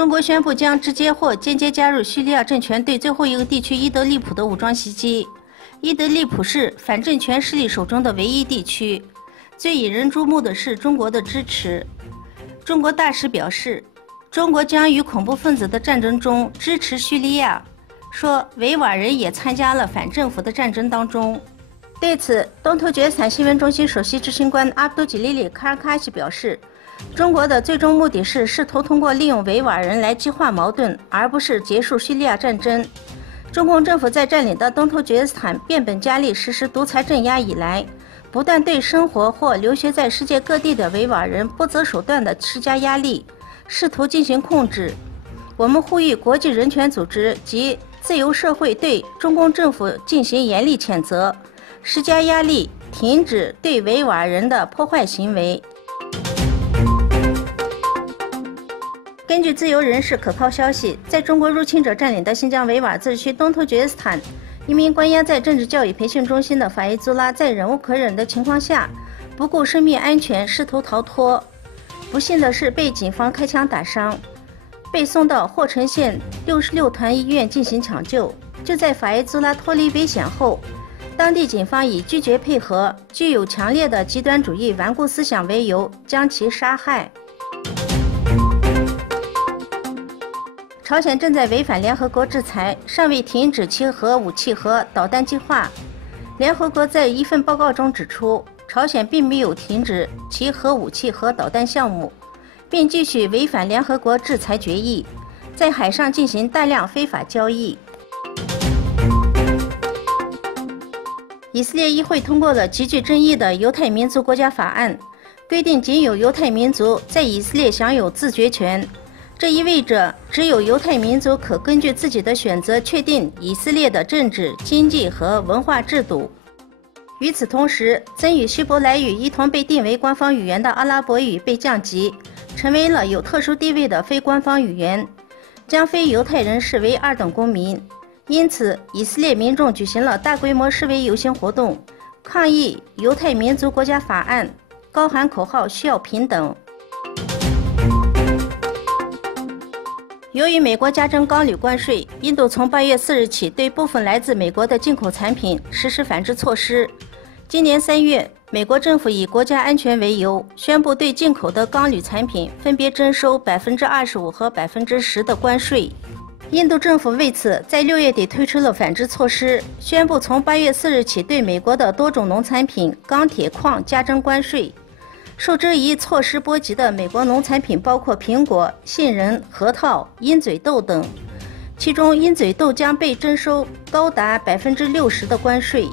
中国宣布将直接或间接加入叙利亚政权对最后一个地区伊德利卜的武装袭击。伊德利卜是反政权势力手中的唯一地区。最引人注目的是中国的支持。中国大使表示，中国将于恐怖分子的战争中支持叙利亚，说维吾尔人也参加了反政府的战争当中。对此，东突厥斯坦新闻中心首席执行官阿卜杜吉利里·卡尔卡西表示，中国的最终目的是试图通过利用维吾尔人来激化矛盾，而不是结束叙利亚战争。中共政府在占领的东突厥斯坦变本加厉实施独裁镇压以来，不断对生活或留学在世界各地的维吾尔人不择手段地施加压力，试图进行控制。我们呼吁国际人权组织及自由社会对中共政府进行严厉谴责，施加压力，停止对维吾尔人的破坏行为。根据自由人士可靠消息，在中国入侵者占领的新疆维吾尔自治区东突厥斯坦，一名关押在政治教育培训中心的法伊祖拉在忍无可忍的情况下，不顾生命安全试图逃脱，不幸的是被警方开枪打伤，被送到霍城县66团医院进行抢救。就在法伊祖拉脱离危险后，当地警方以拒绝配合、具有强烈的极端主义顽固思想为由将其杀害。朝鲜正在违反联合国制裁，尚未停止其核武器和导弹计划。联合国在一份报告中指出，朝鲜并没有停止其核武器和导弹项目，并继续违反联合国制裁决议，在海上进行大量非法交易。以色列议会通过了极具争议的犹太民族国家法案，规定仅有犹太民族在以色列享有自决权。这意味着只有犹太民族可根据自己的选择确定以色列的政治、经济和文化制度。与此同时，曾与希伯来语一同被定为官方语言的阿拉伯语被降级，成为了有特殊地位的非官方语言，将非犹太人视为二等公民。因此，以色列民众举行了大规模示威游行活动，抗议犹太民族国家法案，高喊口号需要平等。由于美国加征钢铝关税，印度从8月4日起对部分来自美国的进口产品实施反制措施。今年3月，美国政府以国家安全为由，宣布对进口的钢铝产品分别征收25%和10%的关税。印度政府为此在6月底推出了反制措施，宣布从8月4日起对美国的多种农产品、钢铁矿加征关税。受这一措施波及的美国农产品包括苹果、杏仁、核桃、鹰嘴豆等，其中鹰嘴豆将被征收高达60%的关税。